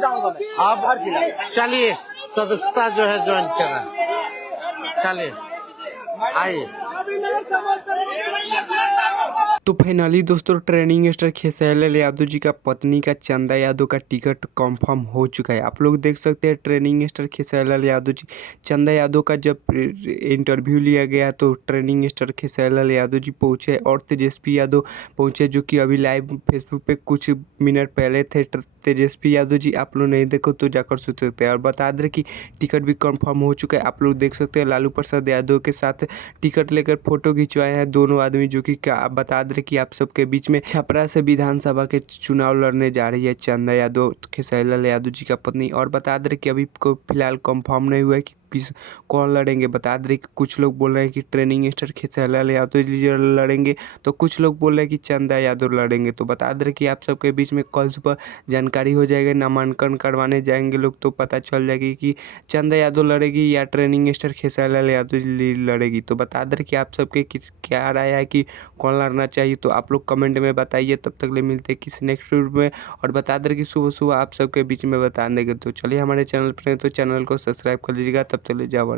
जाऊंगा मैं आप हर जिला। चलिए सदस्यता जो है ज्वाइन करा, चलिए आइए। तो फाइनली दोस्तों ट्रेनिंग स्टार खेसारी लाल यादव जी का पत्नी का चंदा यादव का टिकट कंफर्म हो चुका है। आप लोग देख सकते हैं ट्रेनिंग स्टार खेसारी लाल यादव जी, चंदा यादव का जब इंटरव्यू लिया गया तो ट्रेनिंग स्टार खेसारी लाल यादव जी पहुंचे और तेजस्वी यादव पहुंचे, जो कि अभी लाइव फेसबुक पे कुछ मिनट पहले थे। तेजस्वी यादव जी आप लोग नहीं देखो तो जाकर सुन सकते हैं। और बता दें कि टिकट भी कंफर्म हो चुका है। आप लोग देख सकते हैं लालू प्रसाद यादव के साथ टिकट लेकर फोटो खिंचवाए हैं दोनों आदमी, जो कि आप बता दें कि आप सबके बीच में छपरा से विधानसभा के चुनाव लड़ने जा रही है चंदा यादव, खेसारी लाल यादव जी का पत्नी। और बता दें कि अभी को फिलहाल कंफर्म नहीं हुआ है कि कौन लड़ेंगे। बता दें कि कुछ लोग बोल रहे हैं कि ट्रेनिंग स्टार खेसारी लाल यादव जी लड़ेंगे, तो कुछ लोग बोल रहे हैं कि चंदा यादव लड़ेंगे। तो बता दें कि आप सबके बीच में कल सुबह जानकारी हो जाएगा, नामांकन करवाने जाएंगे लोग तो पता चल जाएगी कि चंदा यादव लड़ेगी या ट्रेनिंग स्टार खेसारी लाल यादव जी लड़ेगी। तो बता दें कि आप सबके क्या राय है कि कौन लड़ना चाहिए, तो आप लोग कमेंट में बताइए। तब तक ले मिलते हैं किसी नेक्स्ट वीडियो में। और बता दें कि सुबह सुबह आप सबके बीच में बता देंगे। तो चलिए हमारे चैनल पर तो चैनल को सब्सक्राइब कर लीजिएगा। तब तक ले जाओ।